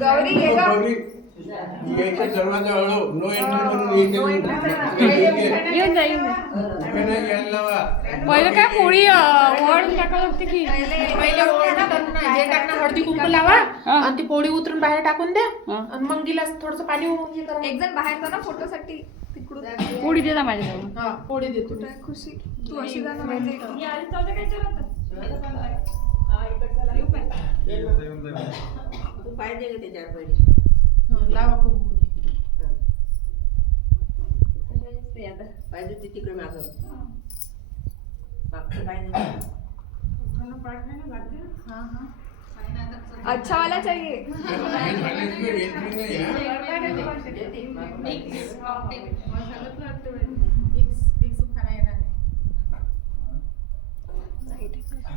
गौरी दरवाजा हळू no entry म्हणून पहिलं काय पोळी वळून टाकावं लागते की पहिले हे टाकणं हळदी कुंकू लावा आणि ती पोळी उतरून बाहेर टाकून द्या आणि मग गिलास थोडस पाणी एक जण बाहेर जा ना फोटोसाठी तिकडून पोळी दे ना माझ्याजवळ. हा पोळी देतो खुशी तू अशी जा ना माझ्या इथं. तू पाहिजे का त्याच्यावर पहिले लावा कुंकू पाहिजे ते तिकडे मागं मागचं पाहिजे अच्छा वाला चाहिए.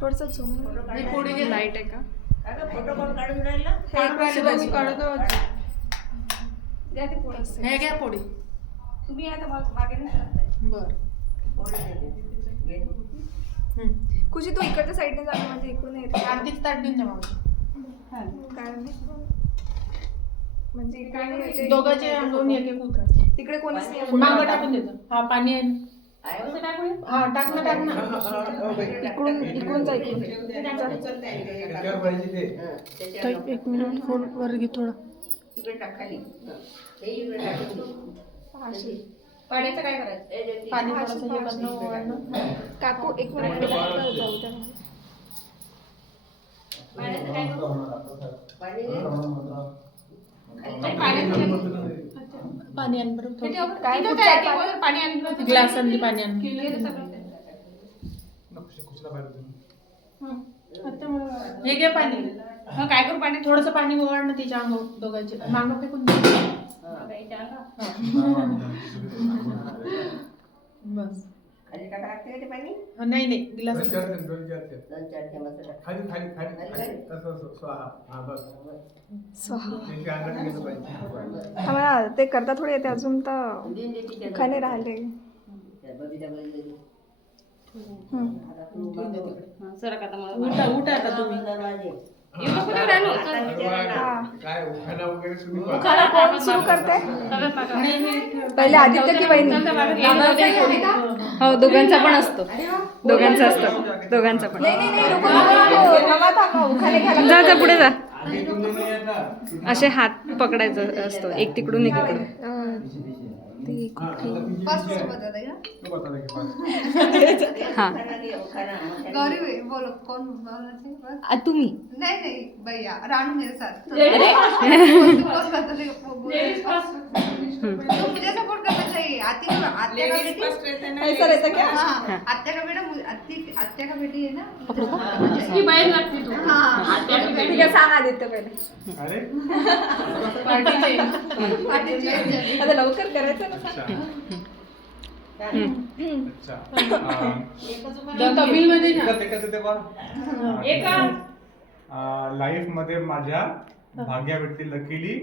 थोडस झूम लाईट आहे का? फोटो कोण काढून राहिला हे घ्या पोळी तुम्ही आता मागे नाही बर खुशी तू इकडच्या साईडने जा ना, म्हणजे इकडून येते आरतीच ताट देऊन द्या मावशी. काय म्हणजे इकडे येते. दोघांचे अंगून एक एक उतरा तिकडे कोणीच नाही. मागं टाकून देतो. हा पाणी आहे. हा टाक ना इकडून जा इकडून. एक मिनिट फोन वर घे थोडं. तिकडे टाक खाली हे इकडे टाकून दे. पाण्याचं काय करायचं पाणी थोडंसं हे करणं ओवाळणं. काकू एक मिनिट जाऊ द्या. पाणी आण बरं थोडं. काय ग्लास आणि पाणी आण. हे घे पाणी. काय करू पाणी थोडंसं पाणी ओवाळणं तिच्या अंगावर दोघांचे मागं फेकून दे. बस खाली टाका लागते का ते पाणी नाही नाही गिलास दोन चार चमच टाक. आम्हाला ते करता थोडे येते अजून तर देऊन दे तिच्या खाणे राहिले. बबीता बबीता दे. सरक आता मला उठा आता तुम्ही. दरवाजे खाना कोण सुरू करते पहिले आदित्य की बहिणी. हो दोघांचा पण असतो. दोघांचा असतो दोघांचा पण. नाही नको नवा थांबव खाली घाला. जा पुढे जा. असे हात पकडायचं असतो एक तिकडून एक इकडून. हाँ गौरी बोलो कौन बोलना चाहिए? तुम्ही नहीं भैया रानू मेरे साथ तो मुझे सपोर्ट करना चाहिए. आत्या का बेटी ऐसा रहता क्या? हाँ आत्या का बेटा आत्या का बेटी है ना. ठीक आहे सांग आदित्य पहिले. आता लवकर करायचं ना. लाईफ मध्ये माझ्या भाग्या भेटली लकीली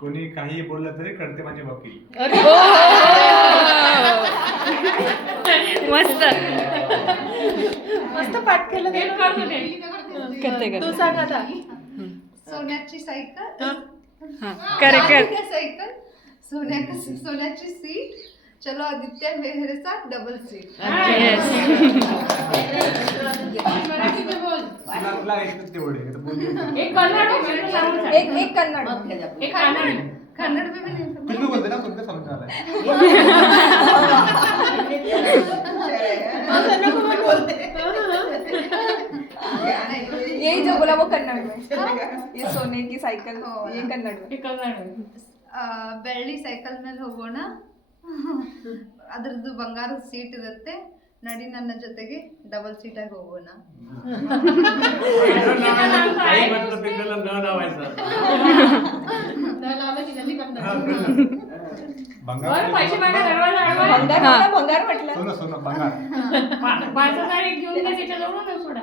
कोणी काही बोललं तरी करते माझी वकील. मस्त मस्त पाठ केलं. करते तू सांग आता. सोन्याची सायकल करे सायकल सोन्याची सीट चलो आदित्य मेरे साथ डबल सीट. एक कन्नड कन्नड में भी नहीं पिल्लू बोलते ना तुमको समझ आ रहा यही जो बोला वो कन्नड़ में. ये सोने की साइकिल ये कन्नड़ में. ಬೆಳ್ಳಿ ಸೈಕಲ್ ಮೇಲೆ ಹೋಗೋಣ. ಅದ್ರದ್ದು ಬಂಗಾರದ ಸೀಟ್ ಇರುತ್ತೆ. ನಡಿ ನನ್ನ ಜೊತೆಗೆ ಡಬಲ್ ಸೀಟ್ ಆಗಿ ಹೋಗೋಣ. आई म्हटलं ते त्याला न लावायचं भंगार पैसे मागा दरवाजा अडवा. भंगार हा. म्हणा, भंगार म्हटलं. सोनं सोनं भंगार 5,000 एक घेऊन द्या त्याच्याजवळ ना सोडा.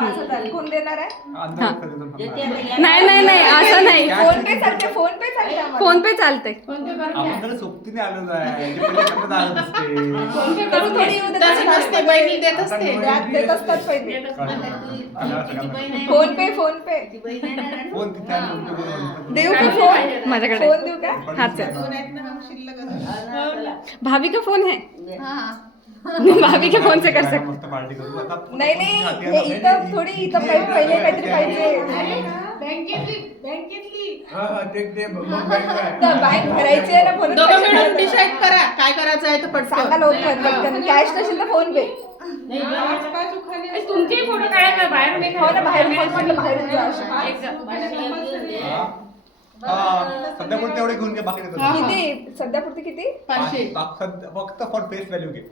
5,000 कोण देणार आहे? अंदाज देतो भंगार. नाही नाही नाही असं नाही. फोन पे चालते, फोन पे चालते आम्हाला. फोन पे चालते. आपण तर सोबतीने आलेलो आहे जे पहिले करण्यात आलं नसते. करू थोडी येऊ देतात. तसं नसते, बहिणी देत असते. देत असतात पहिले. फोन फोन पे तिथे आले उलटे बोलून. देऊ का फोन? माझ्याकडे. फोन देऊ का? हाच आहे. भाभी का फोन है. भाभी के फोन से कर सकते. मस्त पार्टी करू आता. नाही नाही, हे इथं थोडी इथं काही पहिले काहीतरी पाहिजे. हा हा ते मग बँक आहे तर बँक भरायची आहे ना, फोन दोघं मिळून डिसाईड करा काय करायचं आहे तर सांगा पटकन. लवकर पटकन. कॅश नसेल तर फोन पे. तुमचे फोटो काढायचा बाहेरून एक हो ना, बाहेरून फोन म्हटलं बाहेरून जा अशी. सध्या पण तेवढे घेऊन घे बाकी देतो. किती सध्या पुरती किती? 500. फक्त फॉर फेस व्हॅल्यू घे.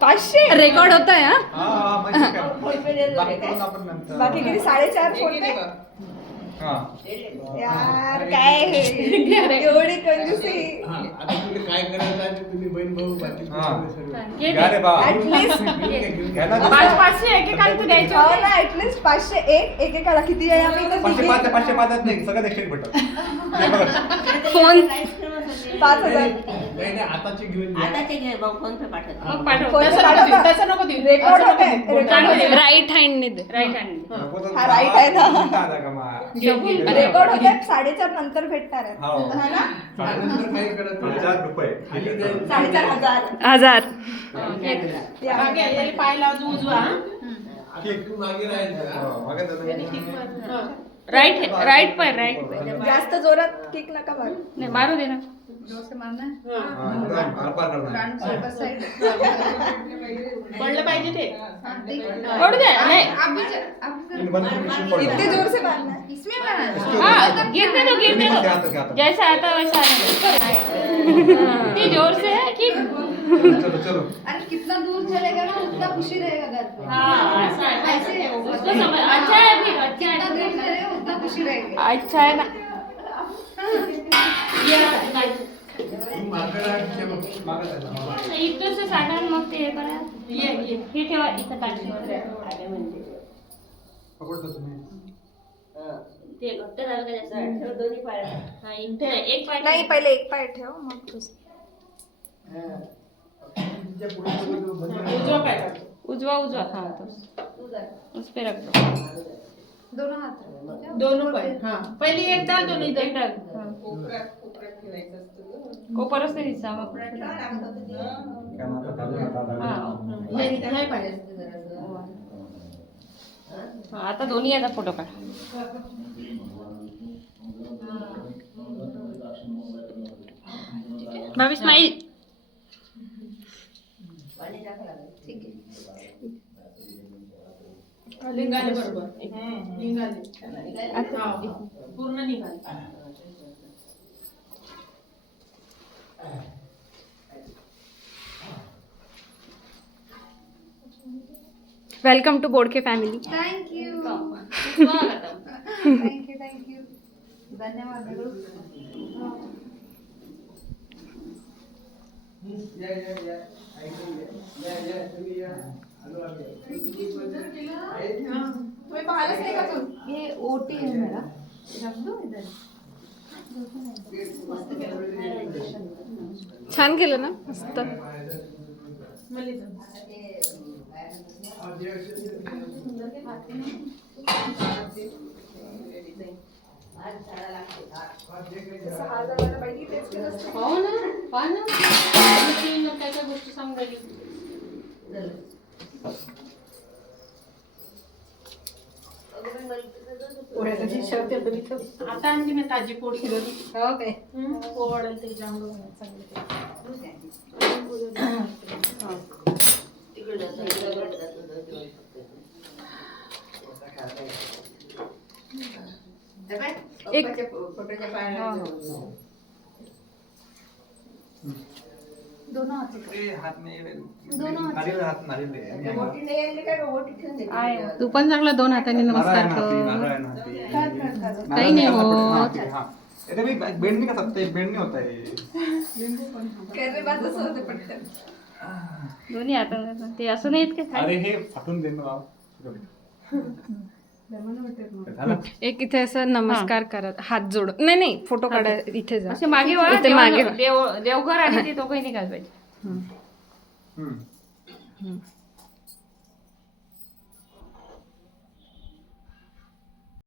500. रेकॉर्ड होत आहे. हा म्हणजे काय बाकी करून आपण नंतर. बाकी किती? 4.5 फोन पे. हा यार काय हे? एवढी कंजूसी. हा आता तुम्ही काय करायचं आहे ते तुम्ही बहीण भाऊ बाकी हा. सर्व घ्या रे बा. ऍटलीस्ट घ्या ना. 500 एकेकाला तू द्यायचं. हो ना, ऍटलीस्ट 500 एकेकाला किती आहे आम्ही तर 500 500 नाही सगळ्यात एक्सचेंज भेटत. हे बघा. फोन 5,000. नाही नाही आताची घेऊन घ्या. आताचे घे मग फोन पे पाठवतो. मग पाठव. फोन तसं नको देऊ, तसं नको देऊ. रेकॉर्ड असं होते. नको देऊ. रेकॉर्ड होते. राईट हँडने दे. Right hand. नको तर हा, right आहे ना. दादा का मा. रेकॉर्ड होते. 4.5 नंतर भेटणार आहे. हो. हा ना? त्यानंतर काही करत नाही. 1000 रुपये. खाली जाईल. 4,500. 1000. या. मागे याला पाय लावतो उजवा. आता तू मागे राहायचं. हो, मागे तर नाही. राईट राईट पर राईट पर. जास्त जोरात किक नका मारू. नाही मारू दे ना. जोर से मारना है. हा, एकदम आरपार करणार. फ्रंट से बस साइड. पडलं पाहिजे ते. हाँ, ठीक है. पडू दे. नाही. आप भी आप इन वन मिशन पड़ इतने जोर से मारना है. इसमें मारना है. हाँ गिरने दो गिरने दो. जैसा आता है वैसा आने. ती जोर से है कि चलो चलो. अरे कितना दूर चलेगा ना उतना खुशी रहेगा घर पे. हाँ ऐसा है. ऐसे है वो. उसको समझ अच्छा है फिर अच्छा जितना है. दूर चलेगा उतना खुशी रहेगी. अच्छा है ना. तू मागे राहायचं बघ. मागे चला. इथं से साधा मग ते करा. ये. हे ठेवा इथं टाकी. पकडतो तुम्ही. ते घट्ट झालं का जास्त ठेव दोन्ही पायाला. हा एक पाय. नाही, पहिले एक पाय ठेव मग दुसरं. तिच्या पुढे सगळं तो बंद आहे. उजवा पाय काढ. उजवा उजवा हाँ तो उस पे रख दो. दोनों हाथ. दोनों पाय. हाँ पहले एक डाल दोनों एक इधर. टाक. हाँ. कोपरच ते हिस्सा मग. काय म्हणतात, दादा. हाँ. हे पाय. हाँ, आता दोन्ही याचा फोटो काढ. भाभी स्माइल. निघाले बरोबर. निघाले. हा, पूर्ण निघाले. Welcome to Bodke family. Thank you. स्वागतम. Thank you. धन्यवाद. या. ऐकून घ्या. या, तुम्ही या. आलो आम्ही. तुम्हें पालस नहीं का तू. ये ओटी है मेरा. रख दो इधर. छान केलं ना मस्त. हो ना पहा ना काय काय गोष्टी सांगून राहिली. पोळ्या कशी शेवते बघितलं. आता आणली मी ताजी पोळी घरी. हो काय. पोळ्याला ते जांभळं चांगले. फोटोच्या पायाला दोनों हाथ ए, हात नाही नारियल हात नारियल आहे. रोटी नाही आणली का रोटी ठेवून दे. तू पण चांगला 2 हातांनी नमस्कार नारायण हाती, कर. नारायण हाती. काही नाही नारायण होत. हाती, हा. ए, ते मी बेंड नाही का सकते बेंड नाही होत आहे. केरळ बाजूच होते पटकन. दोन्ही हातांना ते असं नाहीत का अरे हे फाटून दे ना राव. झालं? एक इथे असं नमस्कार करत हात जोड नाही नाही फोटो काढा इथे जा असे मागे वळा, इथे मागे वळा. देवघर आणि ते दोघंही निघाल पाहिजे. हम्म.